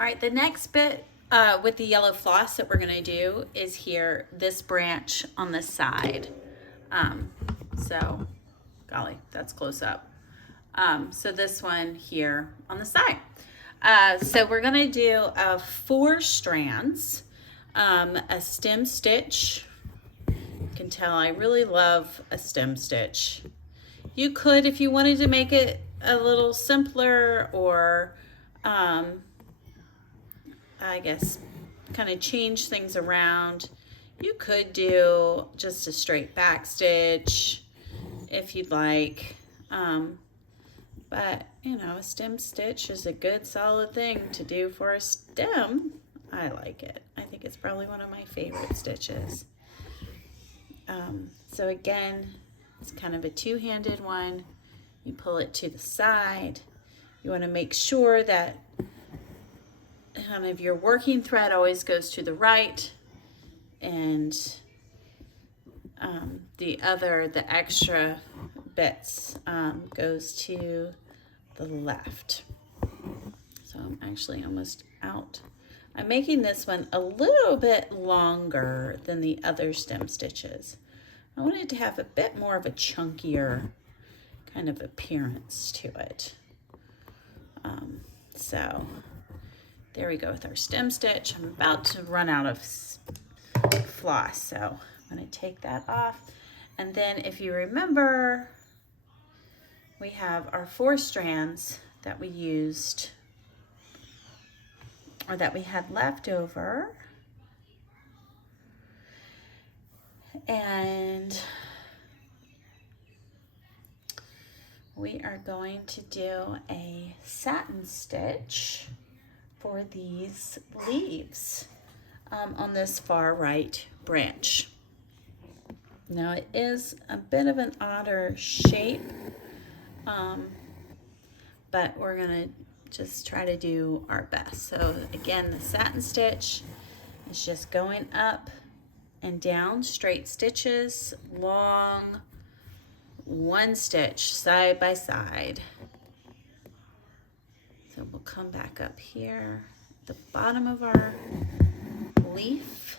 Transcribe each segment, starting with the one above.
All right, the next bit with the yellow floss that we're gonna do is here, this branch on the side. So, golly, that's close up. So this one here on the side. So we're gonna do 4 strands, a stem stitch. You can tell I really love a stem stitch. You could, if you wanted to make it a little simpler, or I guess kind of change things around, you could do just a straight back stitch if you'd like. But you know, a stem stitch is a good solid thing to do for a stem. I like it. I think it's probably one of my favorite stitches. So again, it's kind of a two-handed one. You pull it to the side. You want to make sure that kind of your working thread always goes to the right, and the extra bits goes to the left. So I'm actually almost out. I'm making this one a little bit longer than the other stem stitches. I wanted to have a bit more of a chunkier kind of appearance to it. So there we go with our stem stitch. I'm about to run out of floss, so I'm going to take that off. And then if you remember, we have our 4 strands that we used, or that we had left over. And we are going to do a satin stitch for these leaves on this far right branch. Now it is a bit of an odder shape, but we're gonna just try to do our best. So again, the satin stitch is just going up and down, straight stitches, long, 1 stitch side by side. So we'll come back up here at the bottom of our leaf.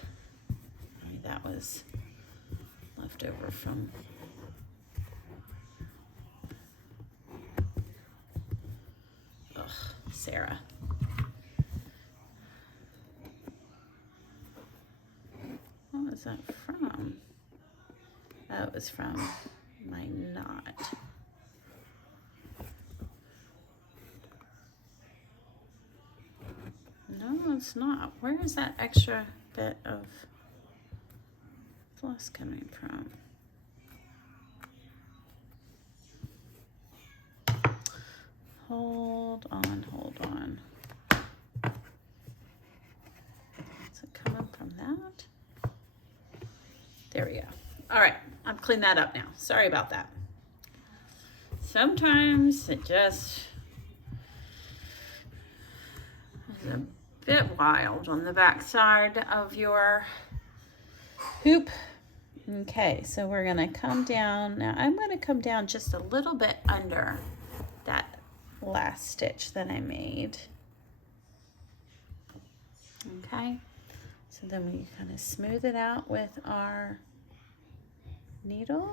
That was left over from Sarah. What was that from? Oh, it was from my knot. No, it's not. Where is that extra bit of floss coming from? Hold on, hold on. Is it coming from that? There we go. All right, I've cleaned that up now. Sorry about that. Sometimes it just is a bit wild on the back side of your hoop. Okay, so we're gonna come down. Now I'm gonna come down just a little bit under that last stitch that I made. Okay, so then we kind of smooth it out with our needle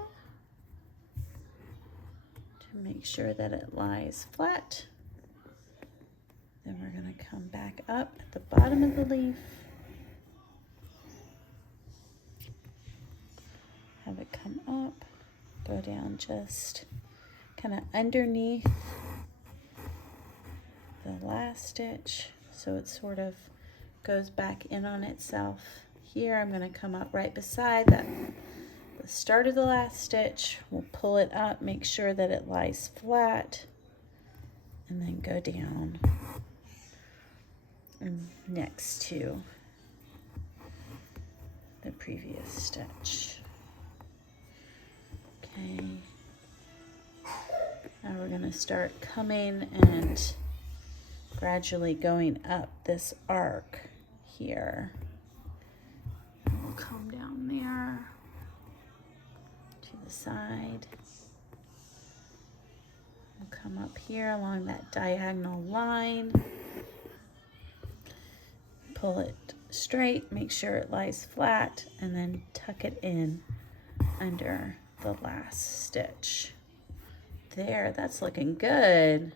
to make sure that it lies flat. Then we're going to come back up at the bottom of the leaf, have it come up, go down just kind of underneath the last stitch, so it sort of goes back in on itself. Here I'm going to come up right beside that, the start of the last stitch. We'll pull it up, make sure that it lies flat, and then go down and next to the previous stitch. Okay, now we're going to start coming and gradually going up this arc here. We'll come down there to the side. We'll come up here along that diagonal line. pull it straight, make sure it lies flat, and then tuck it in under the last stitch. There, that's looking good.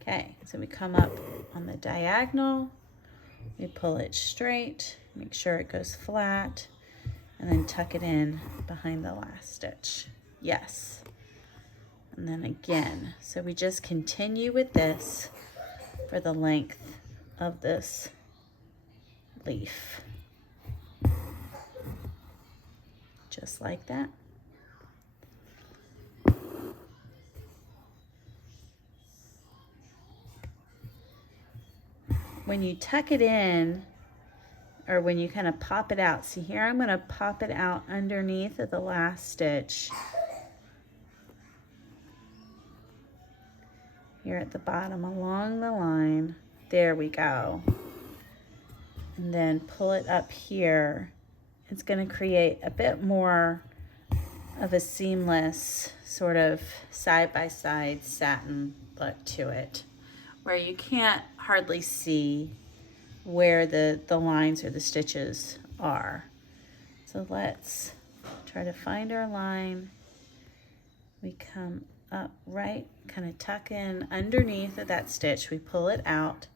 Okay, so we come up on the diagonal, we pull it straight, make sure it goes flat, and then tuck it in behind the last stitch. Yes. And then again, so we just continue with this for the length of this leaf. Just like that. When you tuck it in, or when you kind of pop it out, see here, I'm going to pop it out underneath of the last stitch. Here at the bottom along the line. There we go. And then pull it up here. It's going to create a bit more of a seamless sort of side-by-side satin look to it, where you can't hardly see where the lines or the stitches are. So let's try to find our line. We come up right, kind of tuck in underneath of that stitch. We pull it out,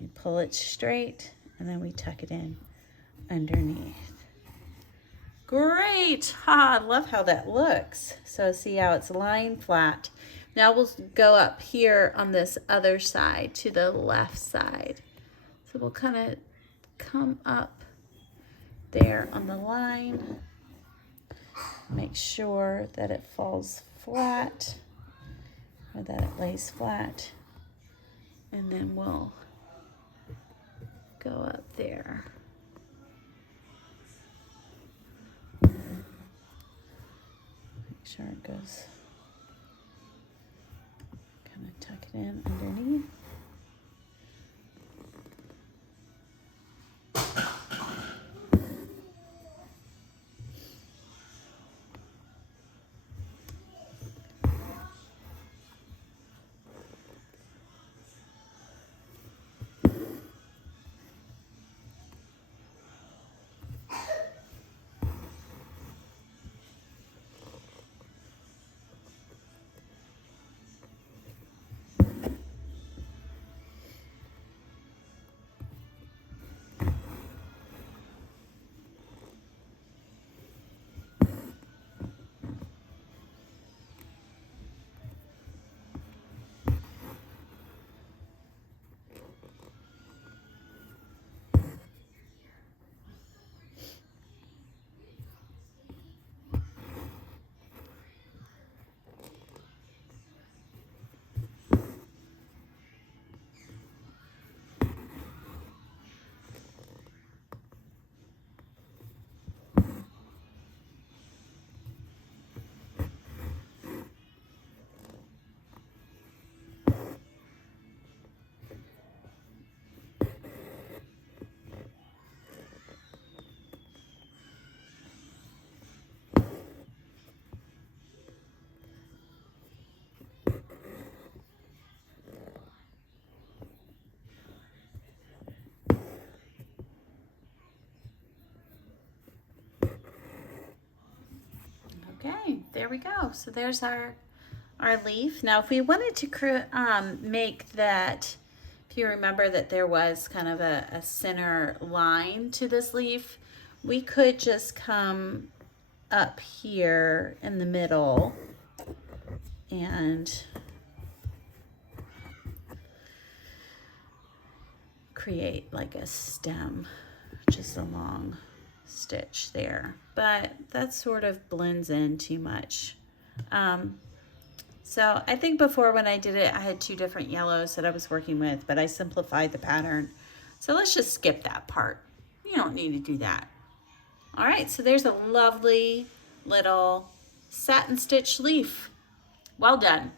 we pull it straight, and then we tuck it in underneath. Great! I love how that looks. So see how it's lying flat. Now we'll go up here on this other side to the left side. So we'll kind of come up there on the line. Make sure that it falls flat, or that it lays flat, and then we'll go up there. Make sure it goes, kind of tuck it in underneath. Okay, there we go. So there's our leaf. Now, if we wanted to make that, if you remember that there was kind of a center line to this leaf, we could just come up here in the middle and create like a stem, just a long stitch there, but that sort of blends in too much. So I think before when I did it, I had two different yellows that I was working with, but I simplified the pattern. So let's just skip that part. You don't need to do that. All right, so there's a lovely little satin stitch leaf. Well done.